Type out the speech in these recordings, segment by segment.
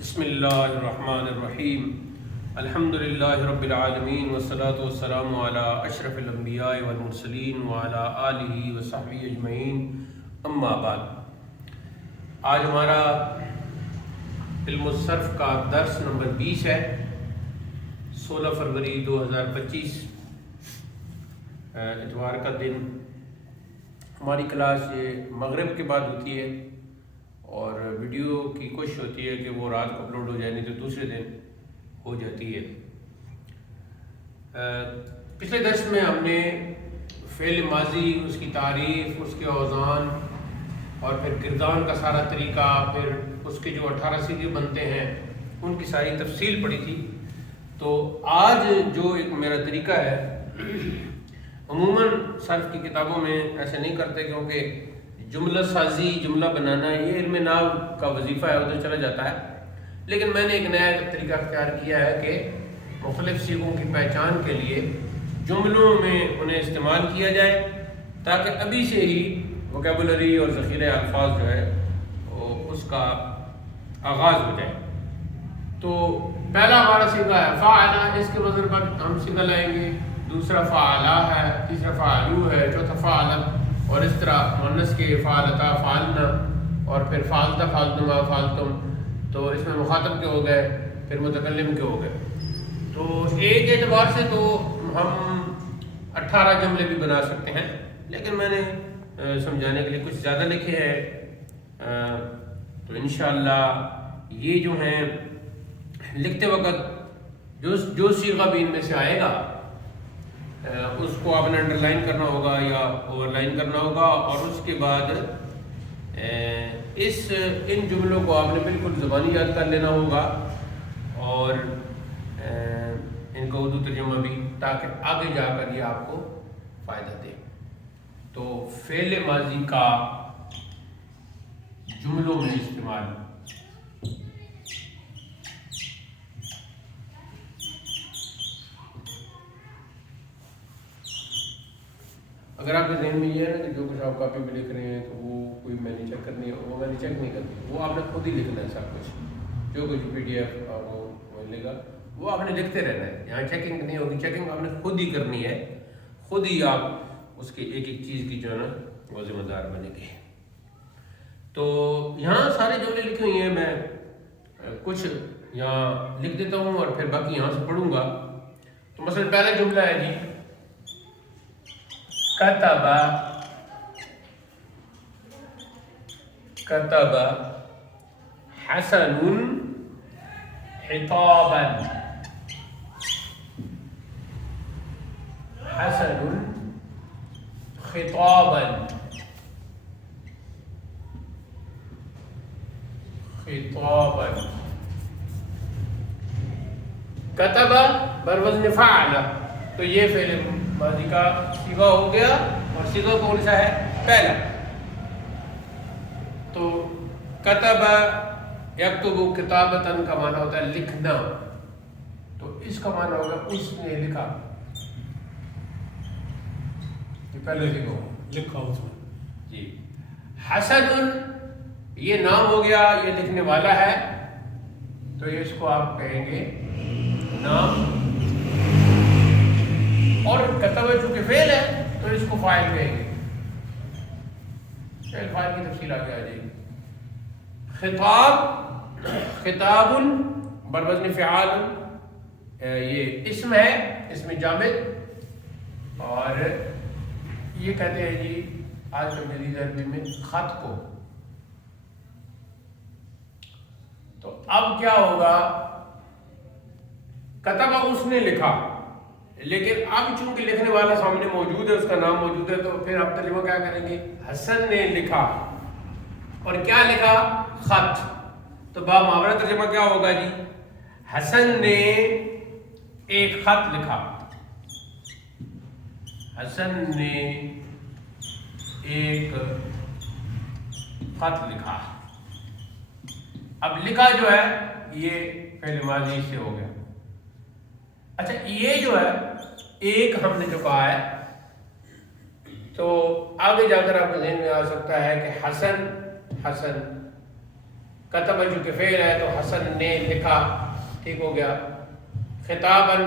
بسم اللہ الرحمن الرحیم الحمدللہ رب العالمین والصلاة والسلام علی اشرف الانبیاء والمرسلین وعلی آلہ وصحبہ اجمعین اما بعد۔ آج ہمارا علم الصرف کا درس نمبر 20 ہے، 16 فروری 2025 اتوار کا دن۔ ہماری کلاس یہ مغرب کے بعد ہوتی ہے اور ویڈیو کی کوشش ہوتی ہے کہ وہ رات کو اپلوڈ ہو جائے، نہیں تو دوسرے دن ہو جاتی ہے۔ پچھلے درس میں ہم نے فعل ماضی، اس کی تعریف، اس کے اوزان اور پھر کردان کا سارا طریقہ، پھر اس کے جو 18 صیغے بنتے ہیں ان کی ساری تفصیل پڑھی تھی۔ تو آج جو ایک میرا طریقہ ہے، عموماً صرف کی کتابوں میں ایسے نہیں کرتے کیونکہ جملہ سازی، جملہ بنانا یہ علم نحو کا وظیفہ ہے، ادھر چلا جاتا ہے، لیکن میں نے ایک نیا طریقہ اختیار کیا ہے کہ مختلف صیغوں کی پہچان کے لیے جملوں میں انہیں استعمال کیا جائے تاکہ ابھی سے ہی ووکیبولری اور ذخیرہ الفاظ جو ہے اس کا آغاز ہو جائے۔ تو پہلا ہمارا صیغہ ہے فعلا، اس کے وزن پر ہم صیغہ لائیں گے۔ دوسرا فعلا ہے، تیسرا فعلو ہے، چوتھا فعلت، اور اس طرح مؤنث کے فعلتا، فعلنا، اور پھر فعلتا، فعلتما، فعلتم۔ تو اس میں مخاطب کے ہو گئے، پھر متکلم کے ہو گئے۔ تو ایک اعتبار سے تو ہم 18 جملے بھی بنا سکتے ہیں، لیکن میں نے سمجھانے کے لیے کچھ زیادہ لکھے ہیں۔ تو انشاءاللہ یہ جو ہیں لکھتے وقت جو صیغہ بھی ان میں سے آئے گا اس کو آپ نے انڈر لائن کرنا ہوگا یا اوور لائن کرنا ہوگا، اور اس کے بعد ان جملوں کو آپ نے بالکل زبانی یاد کر لینا ہوگا اور ان کا اردو ترجمہ بھی، تاکہ آگے جا کر یہ آپ کو فائدہ دے۔ تو فعل ماضی کا جملوں میں استعمال۔ اگر آپ کے ذہن میں یہ ہے نا کہ جو کچھ آپ کاپی پہ لکھ رہے ہیں تو وہ کوئی میں نے چیک کرنی ہے، وہ میں نے چیک نہیں کرنی، وہ آپ نے خود ہی لکھنا ہے سب کچھ، جو کچھ پی ڈی ایف آپ کو ملے گا وہ آپ نے لکھتے رہنا ہے، یہاں چیکنگ نہیں ہوگی، چیکنگ آپ نے خود ہی کرنی ہے، خود ہی آپ اس کے ایک ایک چیز کی جو ہے نا وہ ذمہ دار بنے گے۔ تو یہاں سارے جملے لکھے ہوئے ہیں، میں کچھ یہاں لکھ دیتا ہوں اور پھر باقی یہاں سے پڑھوں گا۔ تو مثلا پہلا جملہ ہے جی کتب حسن خطابا، حسن خطابا، خطابا۔ کتب بروزن فعل، تو یہ فعل ماضی کا صیغہ ہو گیا، اور صیغہ کون سا ہے؟ پہلا۔ تو کتب یکتب کتابتاً کا معنی ہوتا ہے لکھنا، تو اس کا معنی ہوگا اس نے لکھا، یہ پہلے لکھا اس میں جی۔ حسن یہ نام ہو گیا، یہ لکھنے والا ہے، تو یہ اس کو آپ کہیں گے نام، اور کتب چونکہ فعل ہے تو اس کو فاعل کہیں گے، فعل فاعل کی تفصیل آگے آ جائے گی۔ خطاب، خطاب بروزن فعال، یہ اسم ہے، اسم جامد، اور یہ کہتے ہیں جی آج کل جدید عربی میں خط کو۔ تو اب کیا ہوگا؟ کتب اس نے لکھا، لیکن اب چونکہ لکھنے والا سامنے موجود ہے، اس کا نام موجود ہے، تو پھر آپ ترجمہ کیا کریں گے؟ حسن نے لکھا، اور کیا لکھا؟ خط۔ تو با محاورہ ترجمہ کیا ہوگا جی؟ حسن نے ایک خط لکھا، حسن نے ایک خط لکھا۔ اب لکھا جو ہے یہ فعل ماضی سے ہو گیا۔ اچھا یہ جو ہے ایک ہم نے جو کہا ہے، تو آگے جا کر آپ کے ذہن میں آ سکتا ہے کہ حسن کتب چونکہ فعل ہے تو حسن نے لکھا، ٹھیک ہو گیا. خطاباً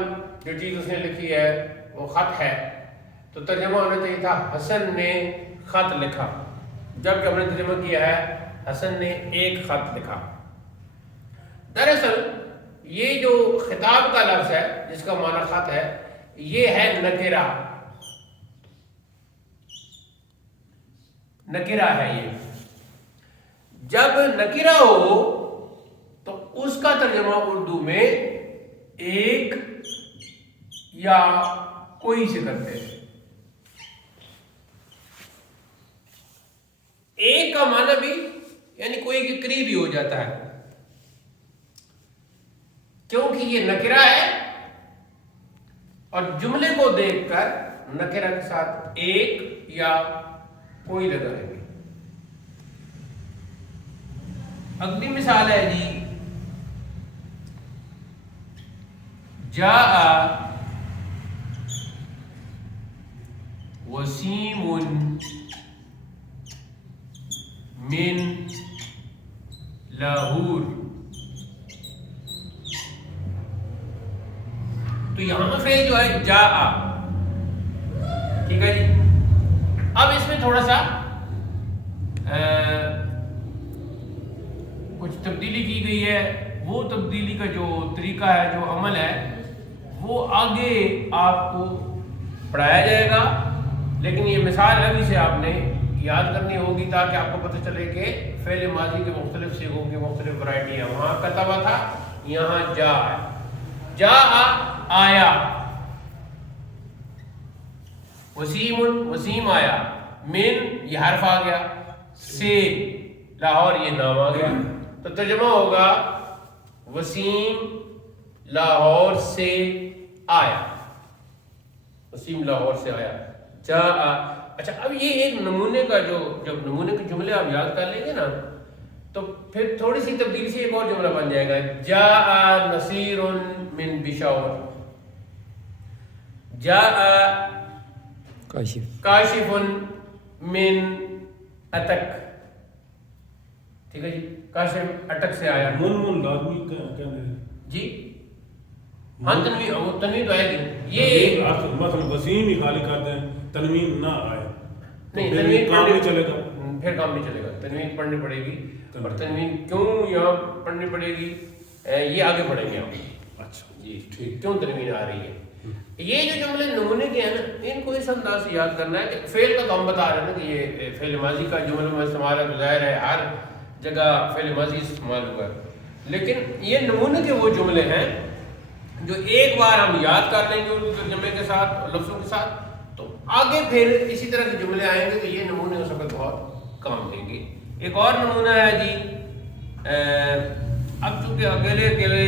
جو چیز اس نے لکھی ہے وہ خط ہے، تو ترجمہ ہونا چاہیے تھا حسن نے خط لکھا، جبکہ ہم نے ترجمہ کیا ہے حسن نے ایک خط لکھا. دراصل یہ جو خطاب کا لفظ ہے جس کا معنی خط ہے، یہ ہے نکرہ. نکرہ ہے یہ. جب نکرہ ہو تو اس کا ترجمہ اردو میں ایک یا کوئی سے کرتے ہیں. ایک کا معنی بھی یعنی کوئی کے قریب ہی ہو جاتا ہے، کیونکہ یہ نکرہ ہے اور جملے کو دیکھ کر نکرہ کے ساتھ ایک یا کوئی لگائیں گے. اگلی مثال ہے جی جاء وسیم من لاہور. تو یہاں پہ جو ہے جاء، ٹھیک ہے جی. اب اس میں تھوڑا سا کچھ تبدیلی کی گئی ہے. وہ تبدیلی کا جو طریقہ ہے، جو عمل ہے، وہ آگے آپ کو پڑھایا جائے گا، لیکن یہ مثال ابھی سے آپ نے یاد کرنی ہوگی تاکہ آپ کو پتہ چلے کہ فعل ماضی کے مختلف صیغوں کی مختلف ورائٹی ہیں. وہاں کتبہ تھا، یہاں جا ہے. جاء آیا، وسیم وسیم آیا، من یہ حرف آ گیا، سے لاہور یہ نام آ گیا. تو ترجمہ ہوگا وسیم لاہور سے آیا. وسیم لاہور سے آیا. جاء. اچھا اب یہ ایک نمونے کا جب نمونے کے جملے آپ یاد کر لیں گے نا تو پھر تھوڑی سی تبدیلی سے ایک اور جملہ بن جائے گا. جاء نصیر من بشاور. جاء کاشف من اتک. ٹھیک ہے جی، کاشف اٹک سے آیا. من لازمی کیا جی ہاں تنوین تو آئے گی. یہ مثلا وسیم ہی خالی کر دیں، تنوین نہ آئے نہیں، تنوین کام نہیں چلے گا، پھر کام نہیں چلے گا. تنوین پڑھنی پڑے گی. اور تنوین کیوں یہاں پڑھنی پڑے گی یہ آگے پڑھیں گے ہم. اچھا جی ٹھیک. کیوں تنوین آ رہی ہے. یہ جو جملے نمونے کے ہیں نا، ان کو اس انداز سے یاد کرنا ہے کہ فعل کا تو ہم بتا رہے ہیں نا کہ یہ فعل ماضی کا جملوں میں استعمال ہے، تو ظاہر ہے ہر جگہ فعل ماضی استعمال ہوا ہے. لیکن یہ نمونے کے وہ جملے ہیں جو ایک بار ہم یاد کر لیں گے اردو ترجمے کے ساتھ، لفظوں کے ساتھ، تو آگے پھر اسی طرح کے جملے آئیں گے تو یہ نمونے اس وقت بہت کام دیں گے. ایک اور نمونہ ہے جی، اب چونکہ اکیلے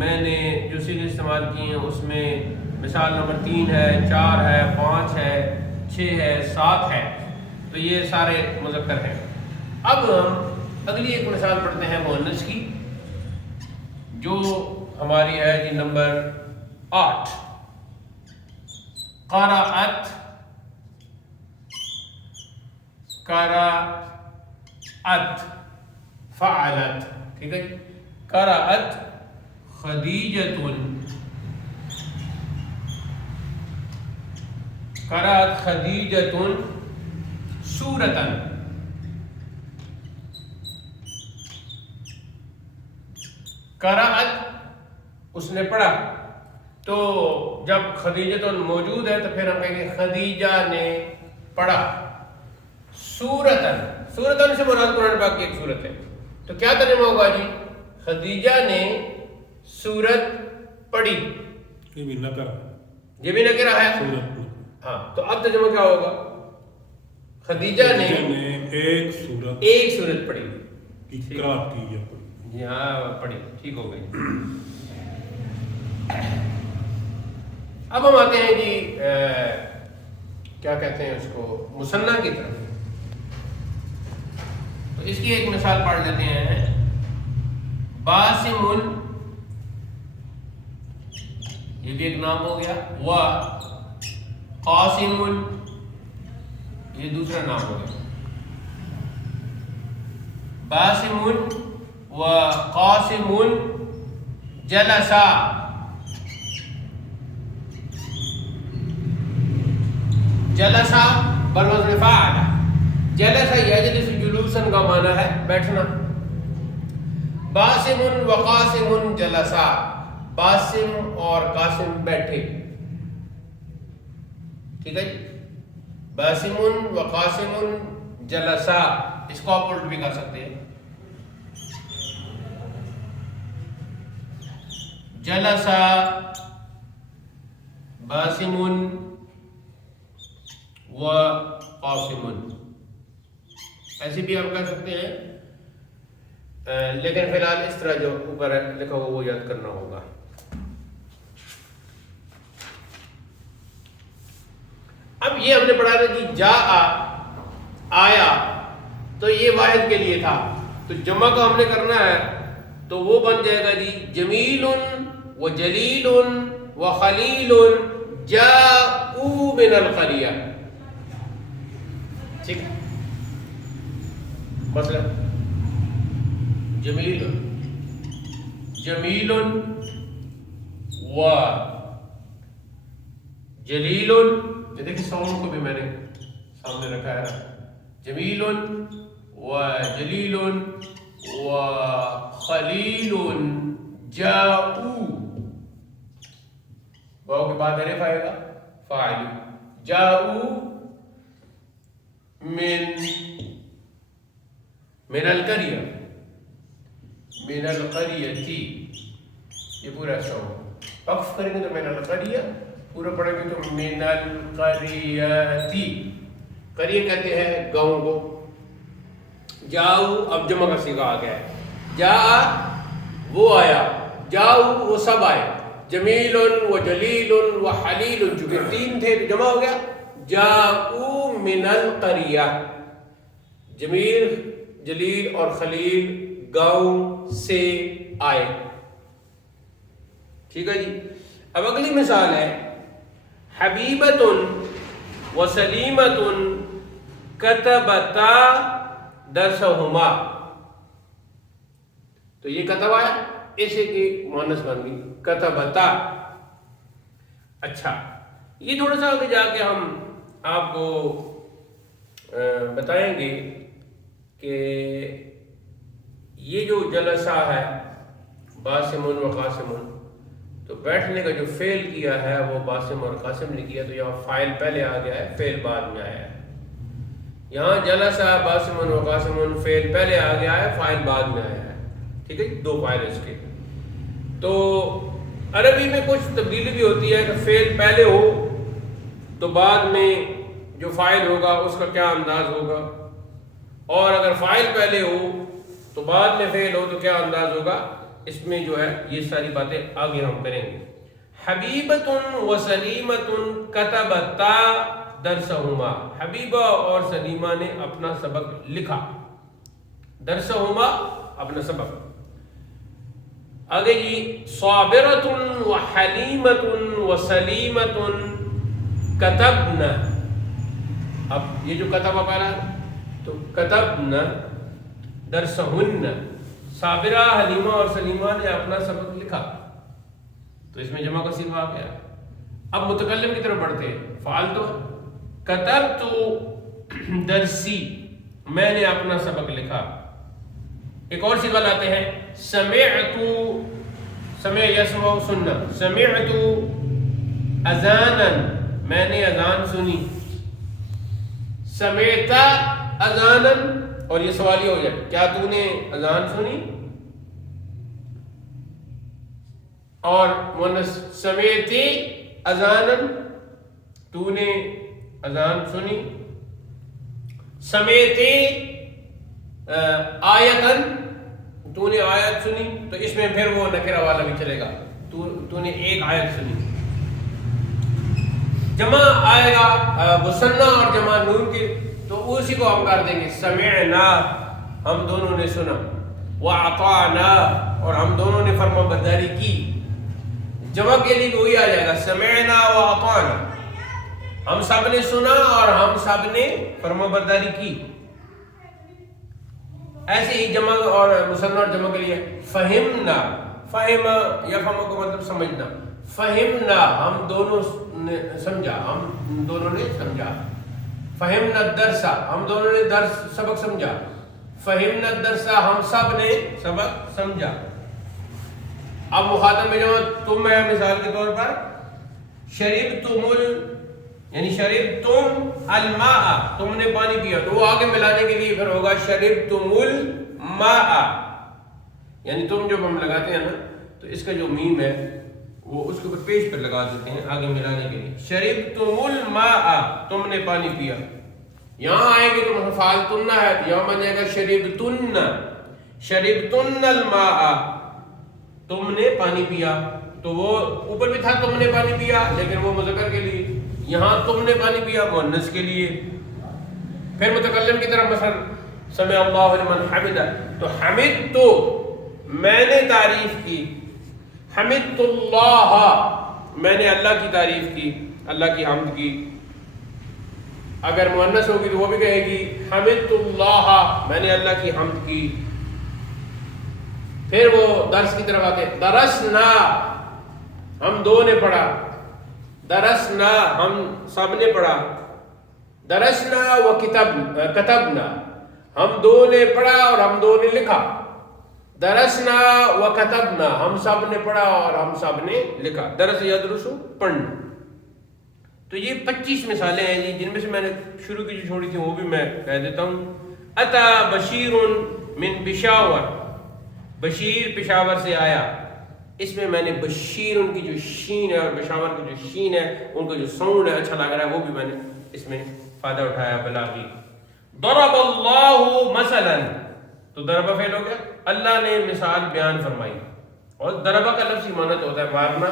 میں نے جو صیغے استعمال کی ہیں اس میں مثال نمبر 3 ہے، 4 ہے، 5 ہے، 6 ہے، 7 ہے، تو یہ سارے مذکر ہیں. اب ہم اگلی ایک مثال پڑھتے ہیں مؤنث کی، جو ہماری ہے جی نمبر 8. قرأت، فعلت. ٹھیک ہے جی. قرأت خدیجۃ، قرأت خدیجۃ سورۃ. قرأت اس نے پڑھا، تو جب خدیجۃ موجود ہے تو پھر ہم کہیں گے خدیجہ نے پڑھا. سورۃ، سورۃ سے مراد قرآن پاک کی ایک سورت ہے، تو کیا ترجمہ ہوگا جی؟ خدیجہ نے سورت پڑھی. یہ بھی نکرہ، یہ بھی نکرہ ہے. ہاں تو اب ترجمہ کیا ہوگا؟ خدیجہ نے ایک سورت پڑھی. قرأت کی یا پڑھی. جی ہاں پڑھی. ٹھیک ہو گئی. اب ہم آتے ہیں جی کیا کہتے ہیں اس کو، مثنیٰ کی طرف. تو اس کی ایک مثال پڑھ لیتے ہیں. باسم، یہ بھی ایک نام ہو گیا. و قاسم، یہ دوسرا نام ہو گیا. باسم وقاسم جلسا. جلسا بروزن فعل. جلسا یجلس جلوسن کا معنی ہے بیٹھنا. باسم وقاسم جلسا. باسم اور قاسم بیٹھے. ٹھیک ہے جی. باسم وقاسم جلسا. اس کو آپ الٹ بھی کر سکتے ہیں. جلسا باسم و قاسم. ایسے بھی آپ کہہ سکتے ہیں لیکن فی الحال اس طرح جو اوپر لکھا ہوا وہ یاد کرنا ہوگا. اب یہ ہم نے پڑھا تھا کہ جا آیا تو یہ واحد کے لیے تھا. تو جمع کا ہم نے کرنا ہے تو وہ بن جائے گا جی جمیل و جلیل و خلیل جاءوا من القریہ. ٹھیک ہے. مثلا جمیل و جلیل. یہ دیکھیں ساؤنڈ کو بھی میں نے سامنے رکھا ہے. جمیل و جلیل و خلیل جاؤ. واو کے بعد الف آئے گا فاعل. جاؤ من القریہ. من القریتی. یہ پورا ساؤنڈ وقف کریں گے تو من القریہ. پورا پڑھیں گے تو من القریتی. قریہ کہتے ہیں گاؤں کو. جاؤ اب جمع کا صیغہ آ گیا ہے. جا وہ آیا. جاؤ وہ سب آئے. جمیل و جلیل و خلیل چونکہ تین تھے تو جمع ہو گیا. جاؤ من القریہ. جمیل جلیل اور خلیل گاؤں سے آئے. ٹھیک ہے جی. اب اگلی مثال ہے حبیبۃ و سلیمۃ کتبتا درسہما. تو یہ کتب آیا اسے کی مؤنث بن گئی کتبتا. اچھا یہ تھوڑا سا آگے جا کے ہم آپ کو بتائیں گے کہ یہ جو جلسہ ہے باسم و قاسم تو بیٹھنے کا جو فعل کیا ہے وہ باسم اور قاسم نے کیا. تو یہاں فاعل پہلے آ گیا ہے فعل بعد میں آیا ہے. یہاں جلسہ باسم و قاسم فعل پہلے آ گیا ہے فاعل بعد میں آیا ہے. ٹھیک ہے. دو فاعل اس کے. تو عربی میں کچھ تبدیلی بھی ہوتی ہے کہ فعل پہلے ہو تو بعد میں جو فاعل ہوگا اس کا کیا انداز ہوگا, اور اگر فاعل پہلے ہو تو بعد میں فعل ہو تو کیا انداز ہوگا. اس میں جو ہے یہ ساری باتیں آگے ہم کریں گے. حبیبۃ و سلیمۃ کتبتا درسہما. حبیبہ اور سلیمہ نے اپنا سبق لکھا. درسہما اپنا سبق. آگے جی صابرۃ و حلیمۃ و سلیمۃ کتبنا. اب یہ جو کتبہ پہلا تو کتبنا درسہن. صابرہ حلیمہ اور سلیمہ نے اپنا سبق لکھا تو اس میں جمع کا صیغہ آ گیا. اب متکلم کی طرف بڑھتے ہیں. فعال تو کتبت درسی میں نے اپنا سبق لکھا. ایک اور صیغہ لاتے ہیں سمعت. سمع یسمع سننا. سمعت اذانا میں نے اذان سنی. سمعت اذانا اور یہ سوال یہ ہو جائے کیا تو نے اذان سنی. اور مؤنث سمعتی اذانا تو نے اذان سنی. سمعتی آیتن تو نے آیت سنی. تو اس میں پھر وہ نکرہ والا بھی چلے گا. تو نے ایک آیت سنی. جمع آئے گا مثنیٰ اور جمع نون کی تو اسی کو ہم کر دیں گے سمعنا ہم دونوں نے سنا. وَأَطَعْنَا اور ہم دونوں نے فرما برداری کی. جمع کے لیے وہی آ جائے گا سمعنا وَأَطَعْنَا. ہم سب نے سنا اور ہم سب نے فرما برداری کی. ایسے ہی جمع اور مثنی اور جمع کے لیے فہمنا، فہم یفہم کو مطلب سمجھنا، فہمنا ہم دونوں نے سمجھا، ہم دونوں نے سمجھا، فہمنا الدرس ہم دونوں نے درس سبق سمجھا، فہمنا الدرس ہم سب نے سبق سمجھا۔ اب مخاطب میں جمع تم ہے، مثال کے طور پر شربتم یعنی شربتم الماء تم نے پانی پیا، تو وہ آگے ملانے کے لیے پھر ہوگا شربتم الماء، یعنی تم جب ہم لگاتے ہیں نا تو اس کا جو میم ہے وہ اس کے اوپر پیش پر لگا دیتے ہیں آگے ملانے کے لیے، شربتم الماء تم نے پانی پیا۔ یہاں آئے گے تو مفعول تن ہے تو یہاں بن جائے گا شربتن، شربتن الماء تم نے پانی پیا، تو وہ اوپر بھی تھا تم نے پانی پیا لیکن وہ مذکر کے لیے، یہاں تم نے پانی پیا مؤنث کے لیے۔ پھر متکلم کی طرف مثلا سمع اللہ لمن حمدہ، تو حمد تو میں نے تعریف کی، حمدت اللہ میں نے اللہ کی تعریف کی، اللہ کی حمد کی۔ اگر مؤنث ہوگی تو وہ بھی کہے گی حمدت اللہ میں نے اللہ کی حمد کی۔ پھر وہ درس کی طرف آتے ہیں، درسنا ہم دو نے پڑھا، درسنا ہم سب نے پڑھا، درسنا و کتبنا ہم دو نے پڑھا اور ہم دو نے لکھا، درسنا و کتبنا ہم سب نے پڑھا اور ہم سب نے لکھا، درس یدرسو پڑھنا۔ تو یہ 25 مثالیں ہیں جی، جن میں سے میں نے شروع کی جو چھوڑی تھی وہ بھی میں کہہ دیتا ہوں۔ اتا بشیر من پشاور، بشیر پشاور سے آیا، اس میں نے بشیر ان کی جو شین ہے اور پشاور کی جو شین ہے ان کا جو ساؤنڈ ہے اچھا لگ رہا ہے، وہ بھی میں نے اس میں فائدہ اٹھایا بلاغی۔ ضرب اللہ مثلا، تو ضرب فعل ہو گیا، اللہ نے مثال بیان فرمائی، اور ضربہ کا لفظی معنی تو ہوتا ہے مارنا،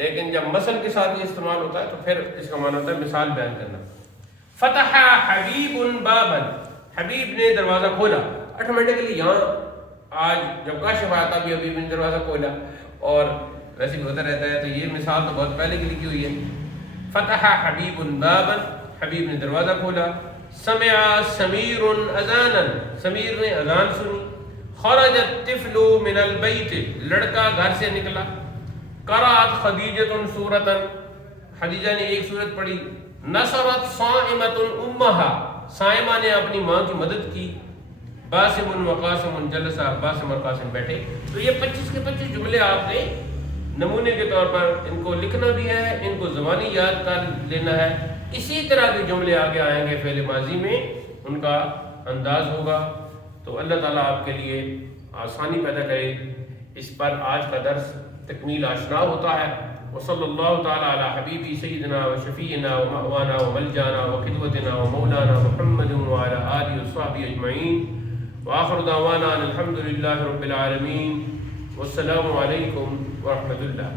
لیکن جب مثل کے ساتھ یہ استعمال ہوتا ہے تو پھر اس کا معنی ہوتا ہے مثال بیان کرنا۔ فتح حبیب بابا، حبیب نے دروازہ کھولا۔ آٹومیٹکلی یہاں آج جب کاشف آتا بھی حبیب نے دروازہ کھولا، اور ویسے بھی ہوتا رہتا ہے، تو یہ مثال تو بہت پہلے کی لکھی ہوئی ہے۔ فتح حبیب بابا، حبیب نے دروازہ کھولا۔ سمع سمیر اذانا، سمیر نے اذان سنی۔ خرج الطفل من البیت، لڑکا گھر سے نکلا۔ قرأت خدیجۃ سورۃ، خدیجہ نے ایک سورت پڑھی۔ نصرت صائمۃ امہا، صائمہ نے اپنی ماں کی مدد کی۔ باسم و قاسم جلسہ، باسم اور قاسم بیٹھے۔ تو یہ 25 کے 25 جملے آپ نے نمونے کے طور پر ان کو لکھنا بھی ہے، ان کو زبانی یاد کر لینا ہے۔ اسی طرح کے جملے آگے آئیں گے فعل ماضی میں، ان کا انداز ہوگا۔ تو اللہ تعالیٰ آپ کے لیے آسانی پیدا کرے۔ اس پر آج کا درس تکمیل آشنا ہوتا ہے۔ وصلی اللہ تعالیٰ علی حبیبی سیدنا و شفیعنا و مأوانا و ملجانا و قدوتنا و مولانا محمد وعلی آلہ وصحبہ اجمعین، وآخر دعوانا الحمد للہ رب العالمین، والسلام علیکم ورحمۃ اللہ۔